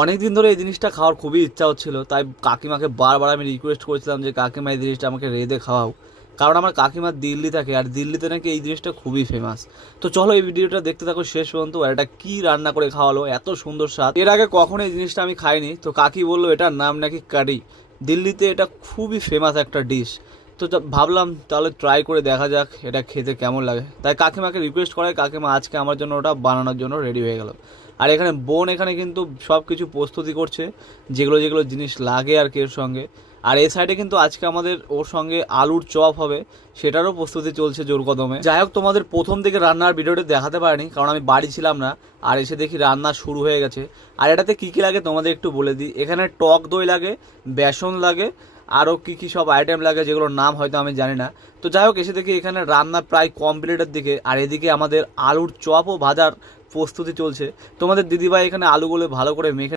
অনেক দিন ধরে এই জিনিসটা খাওয়ার খুবই ইচ্ছা হচ্ছিল, তাই কাকিমাকে বারবার আমি রিকোয়েস্ট করেছিলাম যে কাকিমা এই জিনিসটা আমাকে রেঁধে খাওয়াও। কারণ আমার কাকিমা দিল্লি থাকে, আর দিল্লিতে নাকি এই জিনিসটা খুবই ফেমাস। তো চলো এই ভিডিওটা দেখতে থাকো শেষ পর্যন্ত। আর এটা কী রান্না করে খাওয়ালো, এত সুন্দর স্বাদ, এর আগে কখনো এই জিনিসটা আমি খাইনি। তো কাকি বললো এটার নাম নাকি কারি, দিল্লিতে এটা খুবই ফেমাস একটা ডিশ। তো ভাবলাম তাহলে ট্রাই করে দেখা যাক এটা খেতে কেমন লাগে। তাই কাকিমাকে রিকোয়েস্ট করায় কাকিমা আজকে আমার জন্য ওটা বানানোর জন্য রেডি হয়ে গেল। আর এখানে বোন এখানে কিন্তু সব কিছু প্রস্তুতি করছে, যেগুলো যেগুলো জিনিস লাগে আর কি এর সঙ্গে। আর এই সাইডে কিন্তু আজকে আমাদের ওর সঙ্গে আলুর চপ হবে, সেটারও প্রস্তুতি চলছে জোর কদমে। যাই হোক, তোমাদের প্রথম দিকে রান্নার ভিডিওটি দেখাতে পারিনি কারণ আমি বাড়ি ছিলাম না। আর এসে দেখি রান্না শুরু হয়ে গেছে। আর এটাতে কী কী লাগে তোমাদের একটু বলে দিই। এখানে টক দই লাগে, বেসন লাগে, আরও কী কী সব আইটেম লাগে যেগুলোর নাম হয়তো আমি জানি না। তো যাই হোক, এসে দেখি এখানে রান্না প্রায় কমপ্লিটের দিকে। আর এদিকে আমাদের আলুর চপও ভাজার প্রস্তুতি চলছে। তোমাদের দিদিভাই এখানে আলুগুলো ভালো করে মেখে